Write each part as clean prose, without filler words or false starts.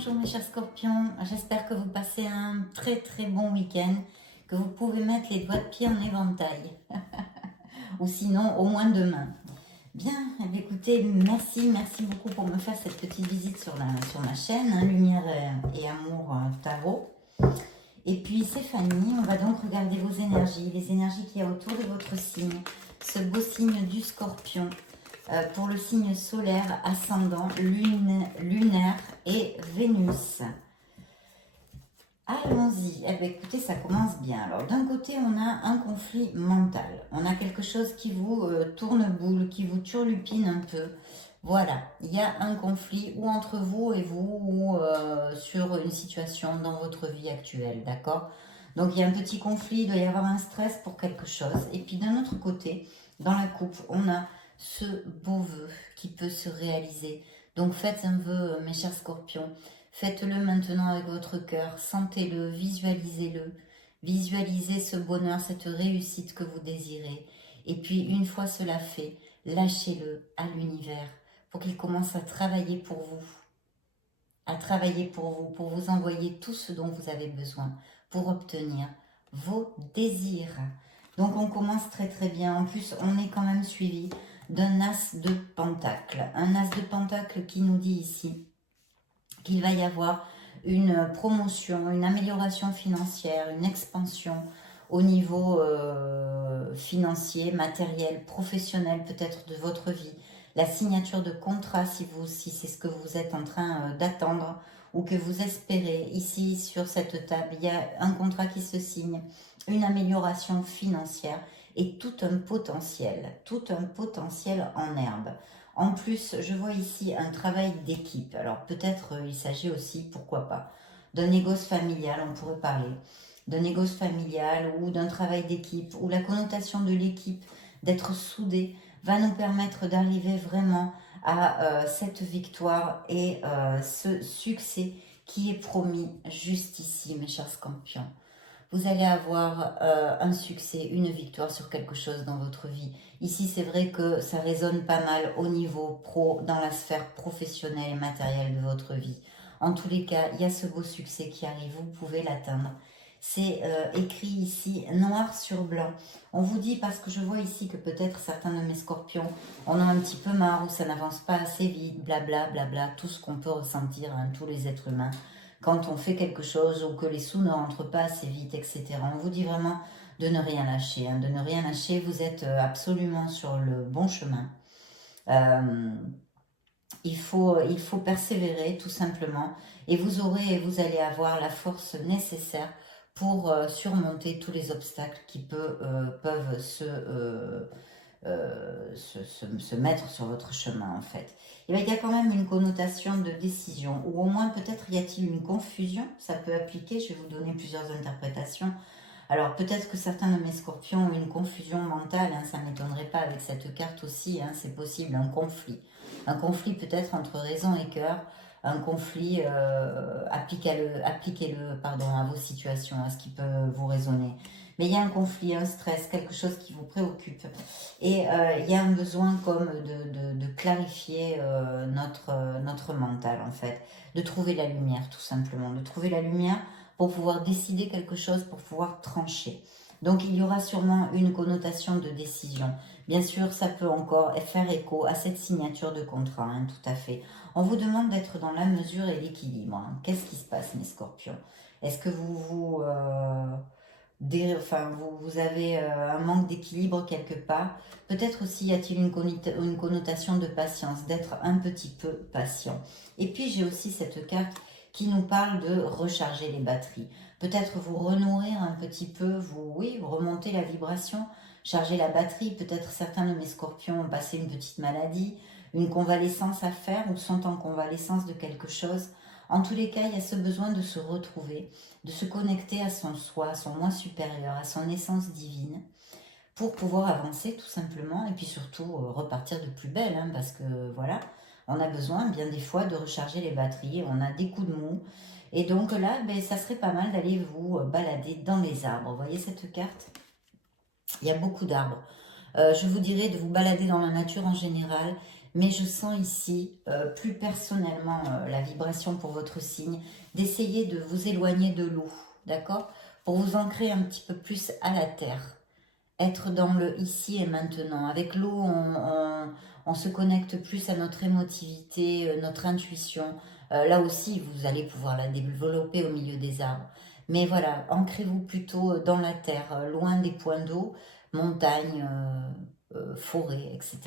bonjour mes chers scorpions, j'espère que vous passez un très bon week-end, que vous pouvez mettre les doigts de pied en éventail, ou sinon au moins demain. Bien, écoutez, merci beaucoup pour me faire cette petite visite sur ma chaîne, hein, Lumière et Amour Tarot. Et puis c'est Fanny, on va donc regarder vos énergies, les énergies qu'il y a autour de votre signe, ce beau signe du Scorpion. Pour le signe solaire, ascendant, lunaire et Vénus. Allons-y. Eh bien, écoutez, ça commence bien. Alors, d'un côté, on a un conflit mental. On a quelque chose qui vous tourne boule, qui vous turlupine un peu. Voilà, il y a un conflit ou entre vous et vous, ou sur une situation dans votre vie actuelle, d'accord? Donc, il y a un petit conflit, il doit y avoir un stress pour quelque chose. Et puis, d'un autre côté, dans la coupe, on a ce beau vœu qui peut se réaliser. Donc faites un vœu, mes chers scorpions. Faites-le maintenant avec votre cœur. Sentez-le, visualisez-le. Visualisez ce bonheur, cette réussite que vous désirez. Et puis une fois cela fait, lâchez-le à l'univers pour qu'il commence à travailler pour vous. À travailler pour vous envoyer tout ce dont vous avez besoin pour obtenir vos désirs. Donc on commence très bien. En plus, on est quand même suivi d'un as de pentacle. Un as de pentacle qui nous dit ici qu'il va y avoir une promotion, une amélioration financière, une expansion au niveau financier, matériel, professionnel peut-être de votre vie. La signature de contrat si c'est ce que vous êtes en train d'attendre ou que vous espérez. Ici sur cette table, il y a un contrat qui se signe, une amélioration financière et tout un potentiel en herbe. En plus, je vois ici un travail d'équipe. Alors peut-être il s'agit aussi, pourquoi pas, d'un négoce familial, on pourrait parler, d'un négoce familial ou d'un travail d'équipe, où la connotation de l'équipe, d'être soudée, va nous permettre d'arriver vraiment à cette victoire et ce succès qui est promis juste ici, mes chers scorpions. Vous allez avoir un succès, une victoire sur quelque chose dans votre vie. Ici, c'est vrai que ça résonne pas mal au niveau pro, dans la sphère professionnelle et matérielle de votre vie. En tous les cas, il y a ce beau succès qui arrive, vous pouvez l'atteindre. C'est écrit ici, noir sur blanc. On vous dit, parce que je vois ici que peut-être certains de mes scorpions en ont un petit peu marre, ou ça n'avance pas assez vite, blabla, tout ce qu'on peut ressentir, hein, tous les êtres humains, quand on fait quelque chose ou que les sous ne rentrent pas assez vite, etc. On vous dit vraiment de ne rien lâcher, hein, de ne rien lâcher. Vous êtes absolument sur le bon chemin. Il faut persévérer tout simplement et vous allez avoir la force nécessaire pour surmonter tous les obstacles qui peuvent se mettre sur votre chemin en fait. Et bien, il y a quand même une connotation de décision, ou au moins peut-être y a-t-il une confusion, ça peut appliquer, je vais vous donner plusieurs interprétations. Alors peut-être que certains de mes scorpions ont une confusion mentale, hein, ça ne m'étonnerait pas avec cette carte aussi, hein, c'est possible, un conflit peut-être entre raison et cœur, un conflit, appliquez-le à vos situations, à ce qui peut vous résonner. Mais il y a un conflit, un stress, quelque chose qui vous préoccupe. Et il y a un besoin comme de clarifier notre mental en fait. De trouver la lumière tout simplement. De trouver la lumière pour pouvoir décider quelque chose, pour pouvoir trancher. Donc il y aura sûrement une connotation de décision. Bien sûr, ça peut encore faire écho à cette signature de contrat, hein, tout à fait. On vous demande d'être dans la mesure et l'équilibre. Hein. Qu'est-ce qui se passe, mes scorpions? Est-ce que vous avez un manque d'équilibre quelque part? Peut-être aussi y a-t-il une connotation de patience, d'être un petit peu patient. Et puis j'ai aussi cette carte qui nous parle de recharger les batteries. Peut-être vous renourrir un petit peu, vous remonter la vibration, charger la batterie. Peut-être certains de mes scorpions ont passé une petite maladie, une convalescence à faire ou sont en convalescence de quelque chose. En tous les cas, il y a ce besoin de se retrouver, de se connecter à son soi, à son moi supérieur, à son essence divine, pour pouvoir avancer tout simplement et puis surtout repartir de plus belle, hein, parce que voilà, on a besoin bien des fois de recharger les batteries, on a des coups de mou. Et donc là, ça serait pas mal d'aller vous balader dans les arbres. Vous voyez cette carte? Il y a beaucoup d'arbres. Je vous dirais de vous balader dans la nature en général, Mais je sens ici, plus personnellement, la vibration pour votre signe, d'essayer de vous éloigner de l'eau, d'accord? Pour vous ancrer un petit peu plus à la terre. Être dans le ici et maintenant. Avec l'eau, on se connecte plus à notre émotivité, notre intuition. Là aussi, vous allez pouvoir la développer au milieu des arbres. Mais voilà, ancrez-vous plutôt dans la terre, loin des points d'eau, montagne, forêt, etc.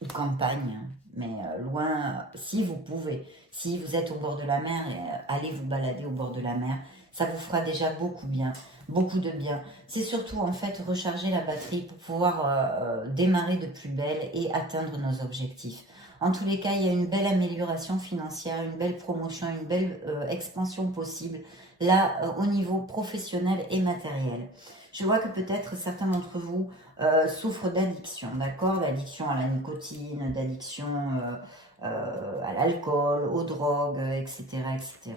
Ou campagne, mais loin, si vous pouvez. Si vous êtes au bord de la mer, allez vous balader au bord de la mer. Ça vous fera déjà beaucoup de bien. C'est surtout en fait recharger la batterie pour pouvoir démarrer de plus belle et atteindre nos objectifs. En tous les cas, il y a une belle amélioration financière, une belle promotion, une belle expansion possible, là, au niveau professionnel et matériel. Je vois que peut-être certains d'entre vous souffrent d'addiction, d'accord? D'addiction à la nicotine, d'addiction à l'alcool, aux drogues, etc., etc.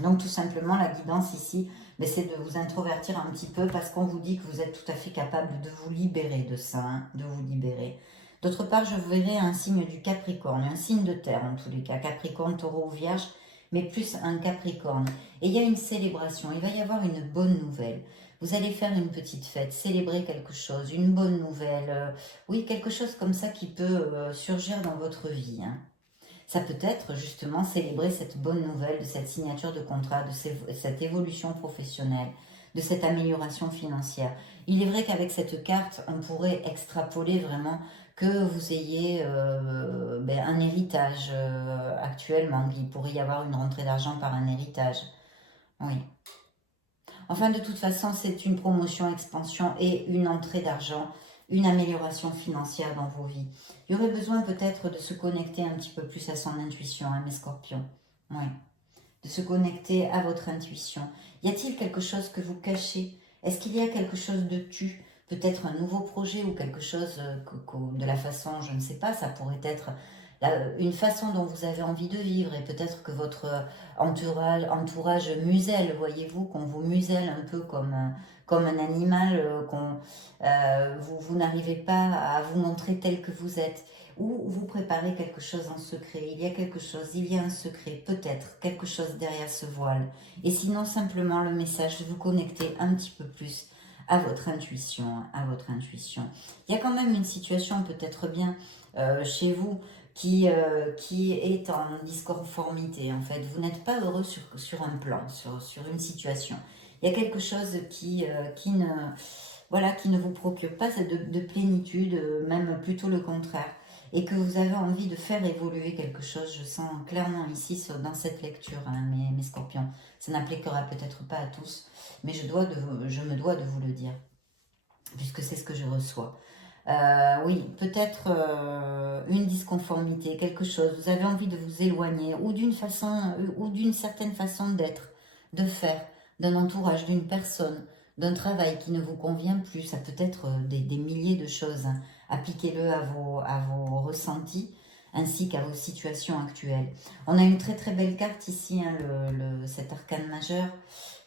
Donc tout simplement, la guidance ici, c'est de vous introvertir un petit peu parce qu'on vous dit que vous êtes tout à fait capable de vous libérer de ça, hein, de vous libérer. D'autre part, je verrai un signe du Capricorne, un signe de terre en tous les cas, Capricorne, Taureau ou Vierge, mais plus un Capricorne. Et il y a une célébration, il va y avoir une bonne nouvelle. Vous allez faire une petite fête, célébrer quelque chose, une bonne nouvelle, oui, quelque chose comme ça qui peut surgir dans votre vie, hein. Ça peut être justement célébrer cette bonne nouvelle de cette signature de contrat, de cette évolution professionnelle, de cette amélioration financière. Il est vrai qu'avec cette carte, on pourrait extrapoler vraiment que vous ayez un héritage actuellement. Il pourrait y avoir une rentrée d'argent par un héritage. Oui. Enfin, de toute façon, c'est une promotion, expansion et une entrée d'argent, une amélioration financière dans vos vies. Il y aurait besoin peut-être de se connecter un petit peu plus à son intuition, hein, mes scorpions. Oui. De se connecter à votre intuition. Y a-t-il quelque chose que vous cachez? Est-ce qu'il y a quelque chose de tu? Peut-être un nouveau projet ou quelque chose de la façon, je ne sais pas, ça pourrait être une façon dont vous avez envie de vivre et peut-être que votre entourage muselle, voyez-vous, qu'on vous muselle un peu comme un animal, vous n'arrivez pas à vous montrer tel que vous êtes, ou vous préparez quelque chose en secret, il y a quelque chose, il y a un secret, peut-être quelque chose derrière ce voile, et sinon simplement le message de vous connecter un petit peu plus à votre intuition, à votre intuition. Il y a quand même une situation peut-être bien chez vous qui est en disconformité en fait. Vous n'êtes pas heureux sur un plan, sur une situation. Il y a quelque chose qui ne vous procure pas de plénitude, même plutôt le contraire. Et que vous avez envie de faire évoluer quelque chose, je sens clairement ici dans cette lecture, hein, mes scorpions. Ça n'appliquera peut-être pas à tous, mais je me dois de vous le dire, puisque c'est ce que je reçois. Oui, peut-être une disconformité, quelque chose. Vous avez envie de vous éloigner ou d'une façon ou d'une certaine façon d'être, de faire, d'un entourage, d'une personne, d'un travail qui ne vous convient plus. Ça peut être des milliers de choses, hein. Appliquez-le à vos ressentis ainsi qu'à vos situations actuelles. On a une très très belle carte ici, hein, cet arcane majeur,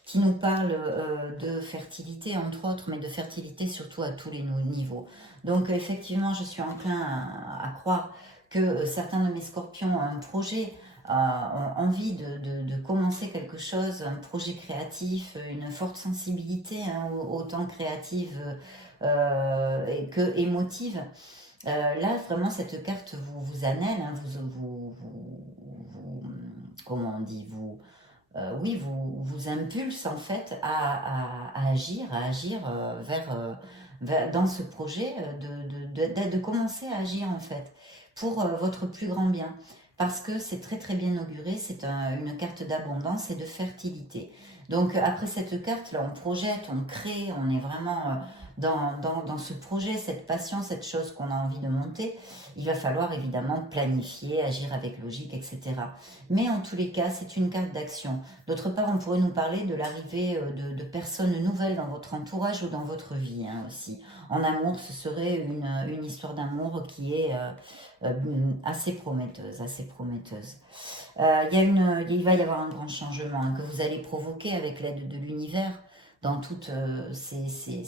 qui nous parle de fertilité, entre autres, mais de fertilité surtout à tous les niveaux. Donc effectivement, je suis enclin à croire que certains de mes scorpions ont un projet, ont envie de commencer quelque chose, un projet créatif, une forte sensibilité, hein, autant créative que émotive. Là, vraiment, cette carte vous amène, hein, comment on dit, oui, vous impulse en fait à agir dans ce projet, de commencer à agir en fait pour votre plus grand bien. Parce que c'est très très bien auguré, c'est une carte d'abondance et de fertilité. Donc après cette carte là, on projette, on crée, on est vraiment dans ce projet, cette passion, cette chose qu'on a envie de monter. Il va falloir évidemment planifier, agir avec logique, etc. Mais en tous les cas, c'est une carte d'action. D'autre part, on pourrait nous parler de l'arrivée de personnes nouvelles dans votre entourage ou dans votre vie, hein, aussi. En amour, ce serait une histoire d'amour qui est assez prometteuse, assez prometteuse. Il va y avoir un grand changement, hein, que vous allez provoquer avec l'aide de l'univers. dans toutes ces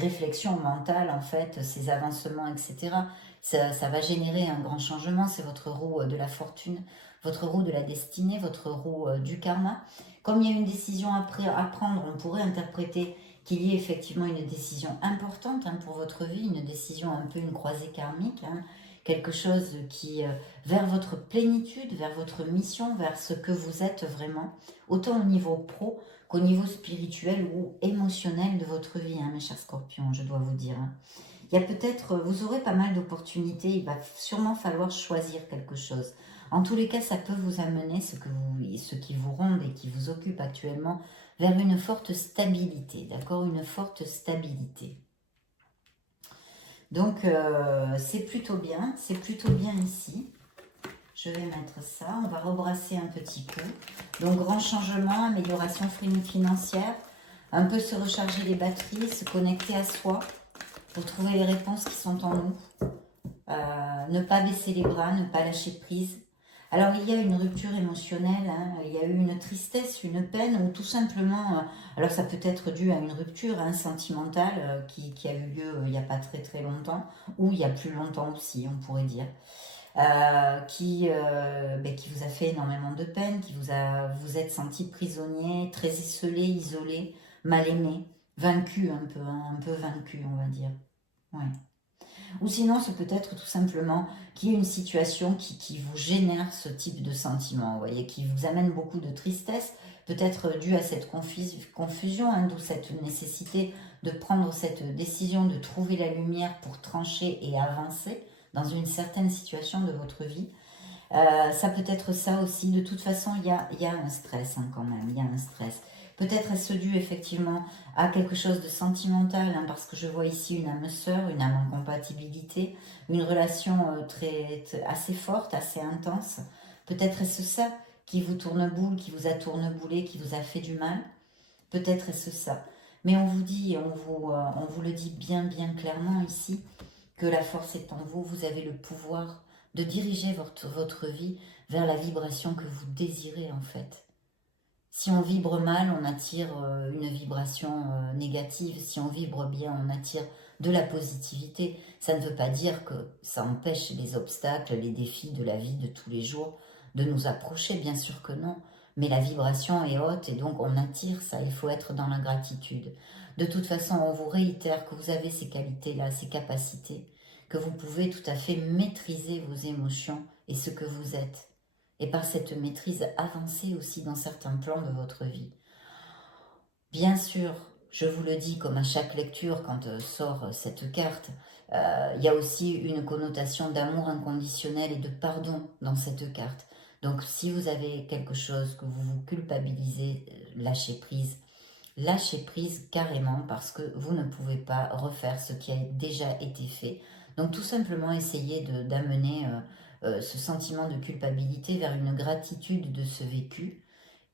réflexions mentales, en fait, ces avancements, etc. Ça va générer un grand changement. C'est votre roue de la fortune, votre roue de la destinée, votre roue du karma. Comme il y a une décision à prendre, on pourrait interpréter qu'il y ait effectivement une décision importante pour votre vie, une décision un peu une croisée karmique, quelque chose qui, vers votre plénitude, vers votre mission, vers ce que vous êtes vraiment, autant au niveau pro qu'au niveau spirituel ou émotionnel de votre vie, mes chers scorpions, je dois vous dire. Il y a peut-être, vous aurez pas mal d'opportunités, il va sûrement falloir choisir quelque chose. En tous les cas, ça peut vous amener, ce qui vous ronde et qui vous occupe actuellement, vers une forte stabilité, d'accord? Une forte stabilité. Donc, c'est plutôt bien ici. Je vais mettre ça, on va rebrasser un petit coup. Donc, grand changement, amélioration financière, un peu se recharger les batteries, se connecter à soi pour trouver les réponses qui sont en nous. Ne pas baisser les bras, ne pas lâcher prise. Alors, il y a une rupture émotionnelle, il y a eu une tristesse, une peine, ou tout simplement, alors ça peut être dû à une rupture sentimentale qui a eu lieu il n'y a pas très très longtemps, ou il y a plus longtemps aussi, on pourrait dire, qui vous a fait énormément de peine, vous êtes senti prisonnier, très esselé, isolé, mal aimé, vaincu un peu vaincu, on va dire. Ouais. Ou sinon, c'est peut-être tout simplement qu'il y a une situation qui vous génère ce type de sentiment, vous voyez, qui vous amène beaucoup de tristesse, peut-être dû à cette confusion, d'où cette nécessité de prendre cette décision, de trouver la lumière pour trancher et avancer dans une certaine situation de votre vie. Ça peut être ça aussi. De toute façon, il y a un stress quand même, il y a un stress. Peut-être est-ce dû effectivement à quelque chose de sentimental, parce que je vois ici une âme sœur, une âme en compatibilité, une relation assez forte, assez intense. Peut-être est-ce ça qui vous tourneboule, qui vous a tourneboulé, qui vous a fait du mal. Peut-être est-ce ça. Mais on vous dit, on vous le dit bien clairement ici, que la force est en vous, vous avez le pouvoir de diriger votre vie vers la vibration que vous désirez en fait. Si on vibre mal, on attire une vibration négative. Si on vibre bien, on attire de la positivité. Ça ne veut pas dire que ça empêche les obstacles, les défis de la vie de tous les jours de nous approcher, bien sûr que non. Mais la vibration est haute et donc on attire ça. Il faut être dans la gratitude. De toute façon, on vous réitère que vous avez ces qualités-là, ces capacités, que vous pouvez tout à fait maîtriser vos émotions et ce que vous êtes. Et par cette maîtrise, avancer aussi dans certains plans de votre vie. Bien sûr, je vous le dis comme à chaque lecture quand sort cette carte, il y a aussi une connotation d'amour inconditionnel et de pardon dans cette carte. Donc si vous avez quelque chose que vous vous culpabilisez, lâchez prise carrément parce que vous ne pouvez pas refaire ce qui a déjà été fait. Donc tout simplement essayez d'amener ce sentiment de culpabilité vers une gratitude de ce vécu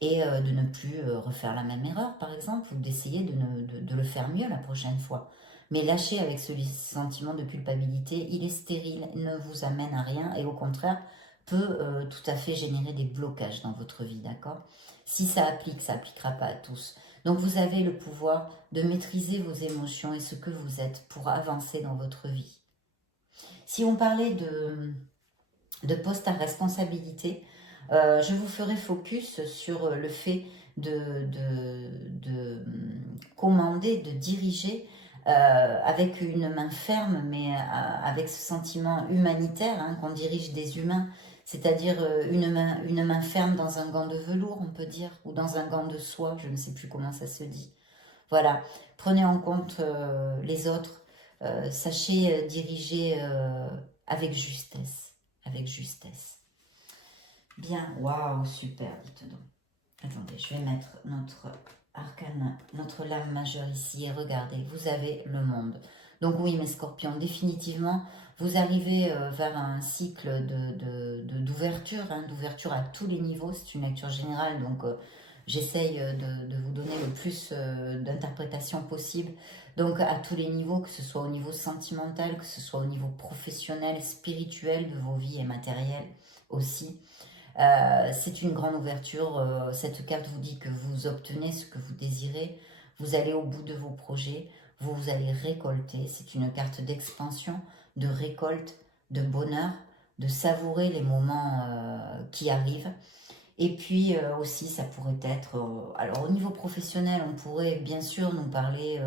et de ne plus refaire la même erreur par exemple, ou d'essayer de le faire mieux la prochaine fois. Mais lâcher avec ce sentiment de culpabilité, il est stérile, ne vous amène à rien et au contraire peut tout à fait générer des blocages dans votre vie, d'accord? Si ça applique, ça n'appliquera pas à tous. Donc vous avez le pouvoir de maîtriser vos émotions et ce que vous êtes pour avancer dans votre vie. Si on parlait de poste à responsabilité, je vous ferai focus sur le fait de commander, de diriger avec une main ferme, mais avec ce sentiment humanitaire, qu'on dirige des humains, c'est-à-dire une main ferme dans un gant de velours, on peut dire, ou dans un gant de soie, je ne sais plus comment ça se dit. Voilà, prenez en compte les autres, sachez diriger avec justesse, Bien, waouh, super, dites donc. Attendez, je vais mettre notre arcane, notre lame majeure ici et regardez, vous avez le monde. Donc oui, mes scorpions, définitivement, vous arrivez vers un cycle d'ouverture, d'ouverture à tous les niveaux. C'est une lecture générale, donc j'essaye de vous donner le plus d'interprétation possible. Donc à tous les niveaux, que ce soit au niveau sentimental, que ce soit au niveau professionnel, spirituel de vos vies et matériel aussi. C'est une grande ouverture. Cette carte vous dit que vous obtenez ce que vous désirez. Vous allez au bout de vos projets. Vous allez récolter. C'est une carte d'expansion, de récolte, de bonheur, de savourer les moments qui arrivent. Et puis aussi, ça pourrait être... alors, au niveau professionnel, on pourrait bien sûr nous parler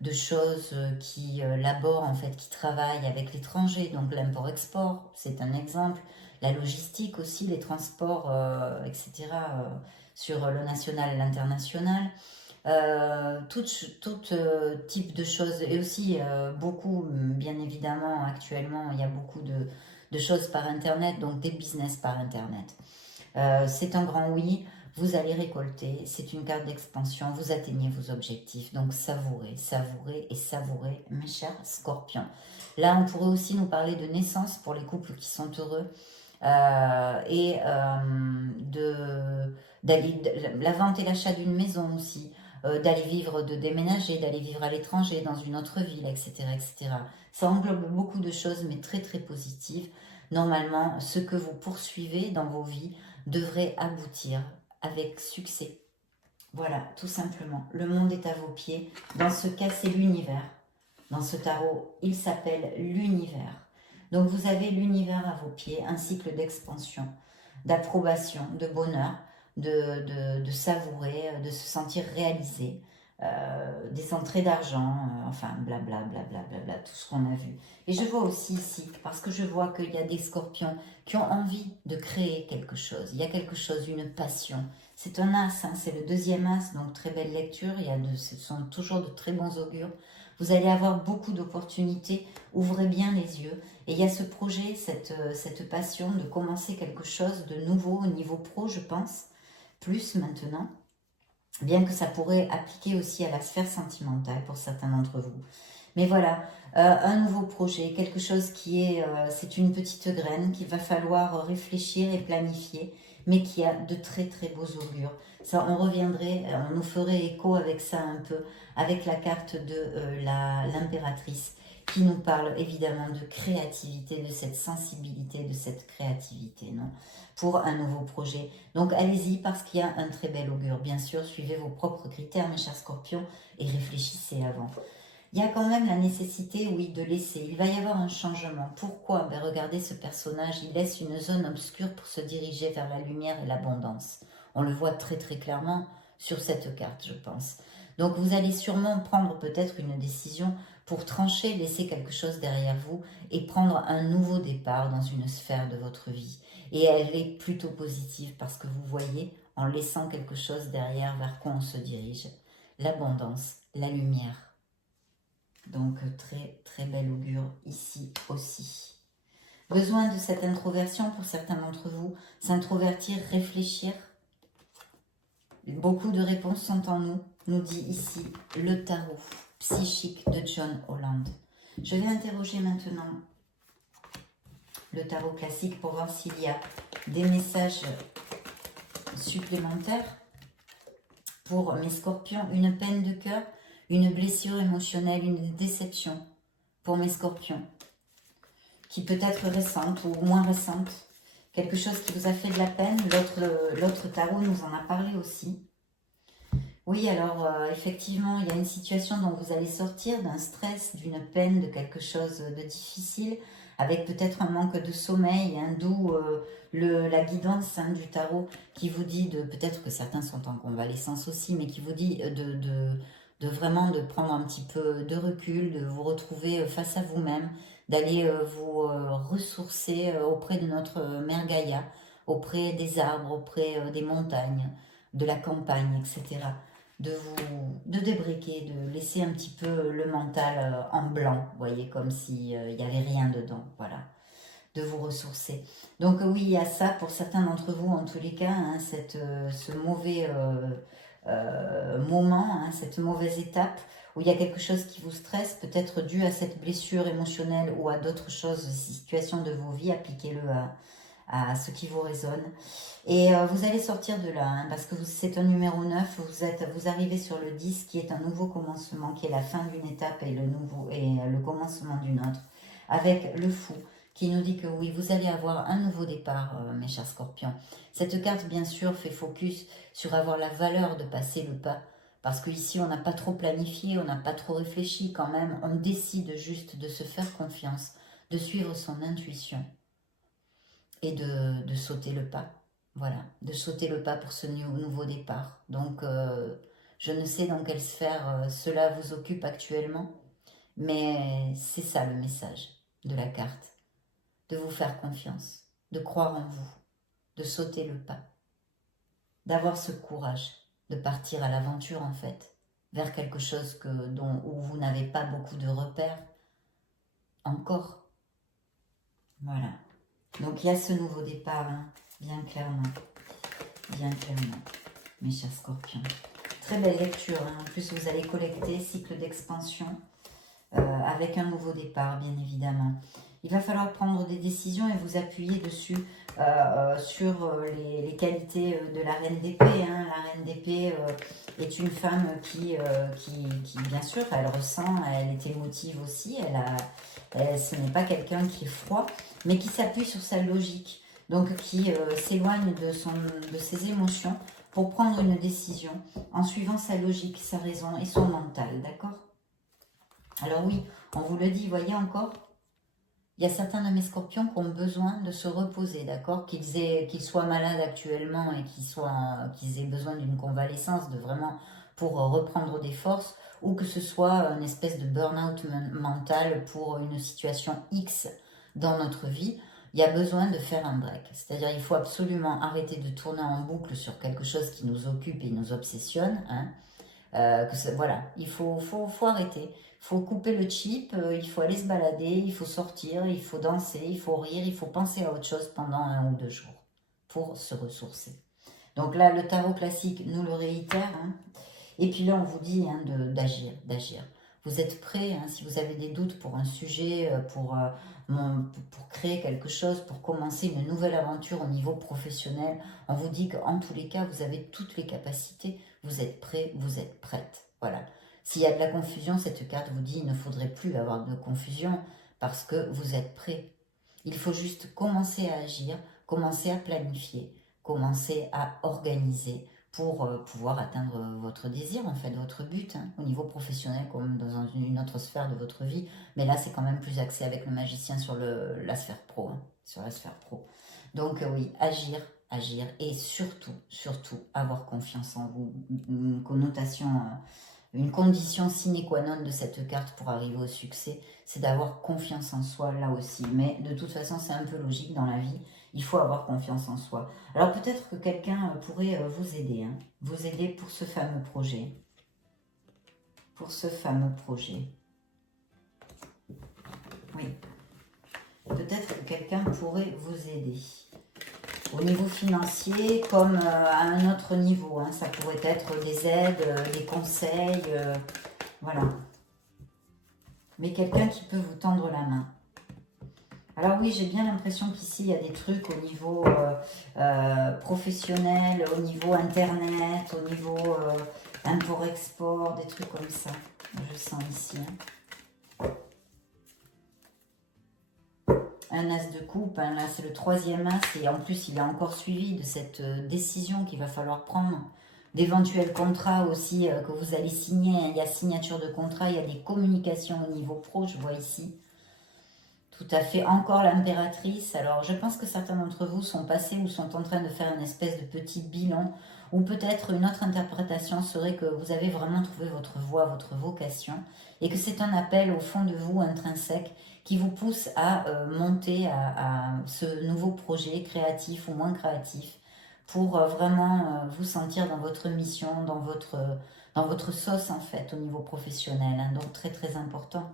de choses qui laborent, en fait, qui travaillent avec l'étranger. Donc, l'import-export, c'est un exemple. La logistique aussi, les transports, etc. Sur le national et l'international. Tout type de choses. Et aussi, beaucoup, bien évidemment, actuellement, il y a beaucoup de choses par Internet, donc des business par Internet. C'est un grand oui, vous allez récolter, c'est une carte d'expansion, vous atteignez vos objectifs, donc savourez, savourez et savourez, mes chers scorpions. Là, on pourrait aussi nous parler de naissance pour les couples qui sont heureux, et de la vente et l'achat d'une maison aussi, d'aller vivre, de déménager, d'aller vivre à l'étranger, dans une autre ville, etc., etc. Ça englobe beaucoup de choses, mais très très positives. Normalement, ce que vous poursuivez dans vos vies devrait aboutir avec succès. Voilà, tout simplement. Le monde est à vos pieds. Dans ce cas, c'est l'univers. Dans ce tarot, il s'appelle l'univers. Donc, vous avez l'univers à vos pieds, un cycle d'expansion, d'approbation, de bonheur, de savourer, de se sentir réalisé, des entrées d'argent, enfin, blabla, blabla, blabla, tout ce qu'on a vu. Et je vois aussi ici, parce que je vois qu'il y a des scorpions qui ont envie de créer quelque chose. Il y a quelque chose, une passion. C'est un as, hein, c'est le deuxième as, donc très belle lecture. Ce sont toujours de très bons augures. Vous allez avoir beaucoup d'opportunités. Ouvrez bien les yeux. Et il y a ce projet, cette passion de commencer quelque chose de nouveau au niveau pro, je pense, plus maintenant. Bien que ça pourrait appliquer aussi à la sphère sentimentale pour certains d'entre vous. Mais voilà, un nouveau projet, quelque chose qui est, c'est une petite graine qu'il va falloir réfléchir et planifier, mais qui a de très très beaux augures. Ça, on reviendrait, on nous ferait écho avec ça un peu, avec la carte de l'impératrice, qui nous parle évidemment de créativité, de cette sensibilité, de cette créativité, non, pour un nouveau projet. Donc allez-y parce qu'il y a un très bel augure. Bien sûr, suivez vos propres critères, mes chers scorpions, et réfléchissez avant. Il y a quand même la nécessité, oui, de laisser. Il va y avoir un changement. Pourquoi? Ben, regardez ce personnage, il laisse une zone obscure pour se diriger vers la lumière et l'abondance. On le voit très très clairement sur cette carte, je pense. Donc vous allez sûrement prendre peut-être une décision pour trancher, laisser quelque chose derrière vous et prendre un nouveau départ dans une sphère de votre vie. Et elle est plutôt positive parce que vous voyez, en laissant quelque chose derrière, vers quoi on se dirige. L'abondance, la lumière. Donc très très bel augure ici aussi. Besoin de cette introversion pour certains d'entre vous. S'introvertir, réfléchir. Beaucoup de réponses sont en nous dit ici le tarot psychique de John Holland. Je vais interroger maintenant le tarot classique pour voir s'il y a des messages supplémentaires pour mes scorpions. Une peine de cœur, une blessure émotionnelle, une déception pour mes scorpions, qui peut être récente ou moins récente. Quelque chose qui vous a fait de la peine. L'autre tarot nous en a parlé aussi. Oui, alors effectivement, il y a une situation dont vous allez sortir, d'un stress, d'une peine, de quelque chose de difficile, avec peut-être un manque de sommeil, d'où la guidance du tarot qui vous dit peut-être que certains sont en convalescence aussi, mais qui vous dit de vraiment de prendre un petit peu de recul, de vous retrouver face à vous-même, d'aller vous ressourcer auprès de notre mère Gaïa, auprès des arbres, auprès des montagnes, de la campagne, etc. De débriquer, de laisser un petit peu le mental en blanc, vous voyez, comme s'il n'y avait rien dedans, voilà, de vous ressourcer. Donc oui, il y a ça pour certains d'entre vous, en tous les cas, ce mauvais moment, cette mauvaise étape, où il y a quelque chose qui vous stresse, peut-être dû à cette blessure émotionnelle ou à d'autres choses, situations de vos vies, appliquez-le à ce qui vous résonne. Et vous allez sortir de là, parce que c'est un numéro 9, vous arrivez sur le 10, qui est un nouveau commencement, qui est la fin d'une étape et le commencement d'une autre, avec le fou, qui nous dit que oui, vous allez avoir un nouveau départ, mes chers scorpions. Cette carte, bien sûr, fait focus sur avoir la valeur de passer le pas. Parce qu'ici, on n'a pas trop planifié, on n'a pas trop réfléchi quand même. On décide juste de se faire confiance, de suivre son intuition et de sauter le pas. Voilà, de sauter le pas pour ce nouveau départ. Donc, je ne sais dans quelle sphère cela vous occupe actuellement, mais c'est ça le message de la carte. De vous faire confiance, de croire en vous, de sauter le pas, d'avoir ce courage, de partir à l'aventure en fait, vers quelque chose où vous n'avez pas beaucoup de repères encore. Voilà. Donc il y a ce nouveau départ, hein, bien clairement, mes chers scorpions. Très belle lecture, hein. En plus vous allez collecter cycle d'expansion avec un nouveau départ, bien évidemment. Il va falloir prendre des décisions et vous appuyer dessus sur les qualités de la reine d'épée. Hein. La reine d'épée est une femme qui, bien sûr, elle ressent, elle est émotive aussi. Ce n'est pas quelqu'un qui est froid, mais qui s'appuie sur sa logique. Donc, qui s'éloigne de ses émotions pour prendre une décision en suivant sa logique, sa raison et son mental. D'accord ? Alors oui, on vous le dit, voyez encore ? Il y a certains de mes scorpions qui ont besoin de se reposer, d'accord? Qu'ils soient malades actuellement et qu'ils aient besoin d'une convalescence, pour reprendre des forces, ou que ce soit une espèce de burn-out mental pour une situation X dans notre vie, il y a besoin de faire un break. C'est-à-dire il faut absolument arrêter de tourner en boucle sur quelque chose qui nous occupe et nous obsessionne, hein. Voilà, il faut arrêter. Il faut couper le chip, il faut aller se balader, il faut sortir, il faut danser, il faut rire, il faut penser à autre chose pendant 1 ou 2 jours pour se ressourcer. Donc là, le tarot classique nous le réitère. Hein. Et puis là, on vous dit hein, d'agir. Vous êtes prêts, hein, si vous avez des doutes pour un sujet, pour créer quelque chose, pour commencer une nouvelle aventure au niveau professionnel, on vous dit qu'en tous les cas, vous avez toutes les capacités, vous êtes prêts, vous êtes prêtes. Voilà. S'il y a de la confusion, cette carte vous dit qu'il ne faudrait plus avoir de confusion parce que vous êtes prêts. Il faut juste commencer à agir, commencer à planifier, commencer à organiser pour pouvoir atteindre votre désir, en fait, votre but, hein, au niveau professionnel comme dans une autre sphère de votre vie. Mais là, c'est quand même plus axé avec le magicien sur la sphère pro. Hein, sur la sphère pro. Donc oui, agir et surtout avoir confiance en vous. Une connotation... Une condition sine qua non de cette carte pour arriver au succès, c'est d'avoir confiance en soi là aussi. Mais de toute façon, c'est un peu logique dans la vie. Il faut avoir confiance en soi. Alors peut-être que quelqu'un pourrait vous aider. Hein, vous aider pour ce fameux projet. Pour ce fameux projet. Oui. Peut-être que quelqu'un pourrait vous aider. Au niveau financier, comme à un autre niveau. Hein. Ça pourrait être des aides, des conseils, voilà. Mais quelqu'un qui peut vous tendre la main. Alors oui, j'ai bien l'impression qu'ici, il y a des trucs au niveau professionnel, au niveau internet, au niveau import-export, des trucs comme ça. Je sens ici. Hein. Un as de coupe, hein, là c'est le 3e as et en plus il est encore suivi de cette décision qu'il va falloir prendre, d'éventuels contrats aussi que vous allez signer, hein. Il y a signature de contrat, il y a des communications au niveau pro, je vois ici. Tout à fait, encore l'impératrice. Alors je pense que certains d'entre vous sont passés ou sont en train de faire une espèce de petit bilan, ou peut-être une autre interprétation serait que vous avez vraiment trouvé votre voie, votre vocation, et que c'est un appel au fond de vous intrinsèque qui vous pousse à monter à ce nouveau projet créatif ou moins créatif pour vraiment vous sentir dans votre mission, dans votre sauce en fait au niveau professionnel. Hein, donc très très important.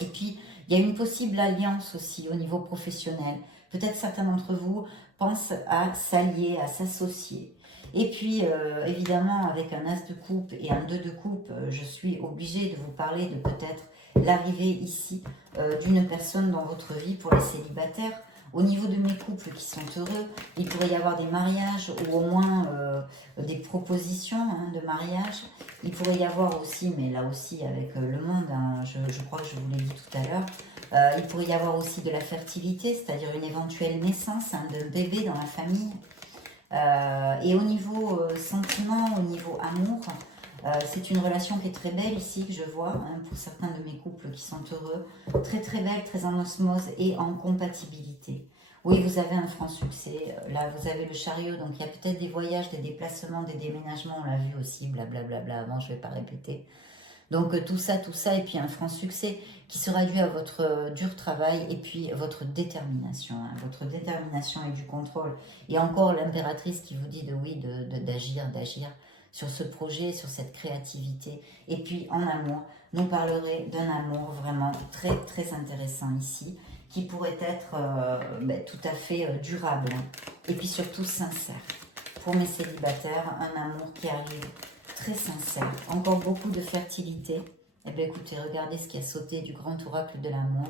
Et puis il y a une possible alliance aussi au niveau professionnel. Peut-être certains d'entre vous pensent à s'allier, à s'associer. Et puis, évidemment, avec un as de coupe et un 2 de coupe, je suis obligée de vous parler de peut-être l'arrivée ici d'une personne dans votre vie pour les célibataires. Au niveau de mes couples qui sont heureux, il pourrait y avoir des mariages ou au moins des propositions hein, de mariage. Il pourrait y avoir aussi, mais là aussi avec le monde, hein, je crois que je vous l'ai dit tout à l'heure, Il pourrait y avoir aussi de la fertilité, c'est-à-dire une éventuelle naissance hein, d'un bébé dans la famille. Et au niveau sentiment, au niveau amour, c'est une relation qui est très belle ici, que je vois, hein, pour certains de mes couples qui sont heureux. Très très belle, très en osmose et en compatibilité. Oui, vous avez un franc succès. Là, vous avez le chariot, donc il y a peut-être des voyages, des déplacements, des déménagements, on l'a vu aussi, blablabla, avant, je ne vais pas répéter. Donc tout ça, et puis un franc succès qui sera dû à votre dur travail et puis votre détermination. Hein, votre détermination et du contrôle. Et encore l'impératrice qui vous dit de oui, d'agir sur ce projet, sur cette créativité. Et puis en amour, nous parlerez d'un amour vraiment très très intéressant ici, qui pourrait être tout à fait durable. Et puis surtout sincère. Pour mes célibataires, un amour qui arrive très sincère, encore beaucoup de fertilité. Eh bien écoutez, regardez ce qui a sauté du grand oracle de l'amour.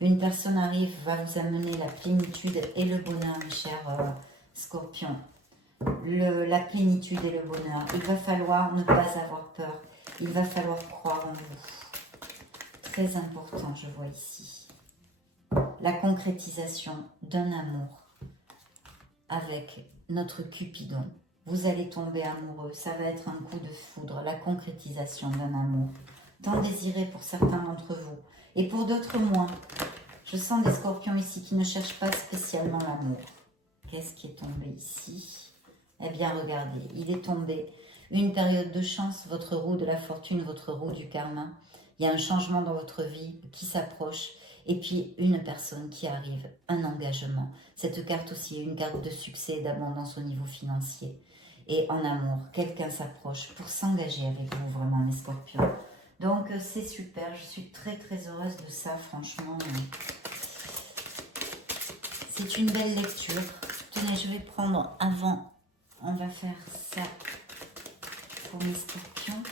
Une personne arrive, va vous amener la plénitude et le bonheur, mes chers scorpions. La plénitude et le bonheur. Il va falloir ne pas avoir peur. Il va falloir croire en vous. Très important, je vois ici. La concrétisation d'un amour avec notre Cupidon. Vous allez tomber amoureux, ça va être un coup de foudre, la concrétisation d'un amour, tant désiré pour certains d'entre vous, et pour d'autres moins. Je sens des scorpions ici qui ne cherchent pas spécialement l'amour. Qu'est-ce qui est tombé ici? Eh bien, regardez, il est tombé une période de chance, votre roue de la fortune, votre roue du karma. Il y a un changement dans votre vie qui s'approche, et puis une personne qui arrive, un engagement. Cette carte aussi est une carte de succès et d'abondance au niveau financier. Et en amour, quelqu'un s'approche pour s'engager avec vous, vraiment, mes scorpions. Donc, c'est super. Je suis très, très heureuse de ça, franchement. C'est une belle lecture. Tenez, je vais prendre avant. On va faire ça pour mes scorpions.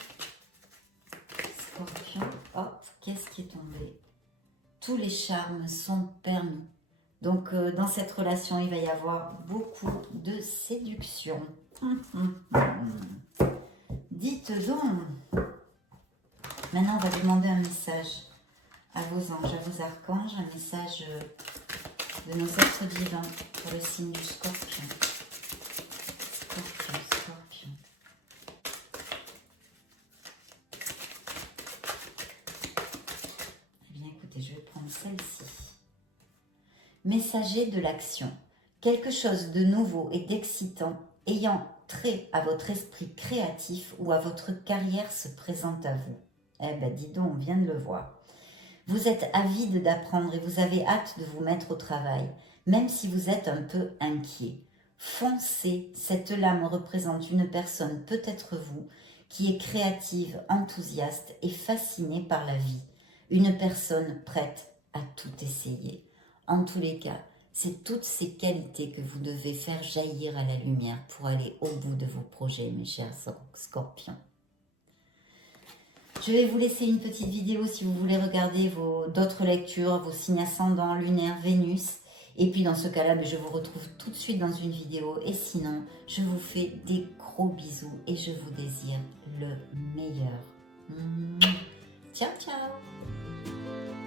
Scorpion. Hop, qu'est-ce qui est tombé? Tous les charmes sont permis. Donc, dans cette relation, il va y avoir beaucoup de séduction. Dites donc. Maintenant, on va demander un message à vos anges, à vos archanges, un message de nos êtres divins pour le signe du Scorpion. Scorpion, Scorpion. Eh bien, écoutez, je vais prendre celle-ci. Messager de l'action. Quelque chose de nouveau et d'excitant ayant trait à votre esprit créatif ou à votre carrière se présente à vous. Eh bien, dis donc, on vient de le voir. Vous êtes avide d'apprendre et vous avez hâte de vous mettre au travail, même si vous êtes un peu inquiet. Foncez, cette lame représente une personne, peut-être vous, qui est créative, enthousiaste et fascinée par la vie. Une personne prête à tout essayer. En tous les cas, c'est toutes ces qualités que vous devez faire jaillir à la lumière pour aller au bout de vos projets, mes chers scorpions. Je vais vous laisser une petite vidéo si vous voulez regarder d'autres lectures, vos signes ascendants, lunaires, Vénus. Et puis dans ce cas-là, je vous retrouve tout de suite dans une vidéo. Et sinon, je vous fais des gros bisous et je vous désire le meilleur. Ciao, ciao!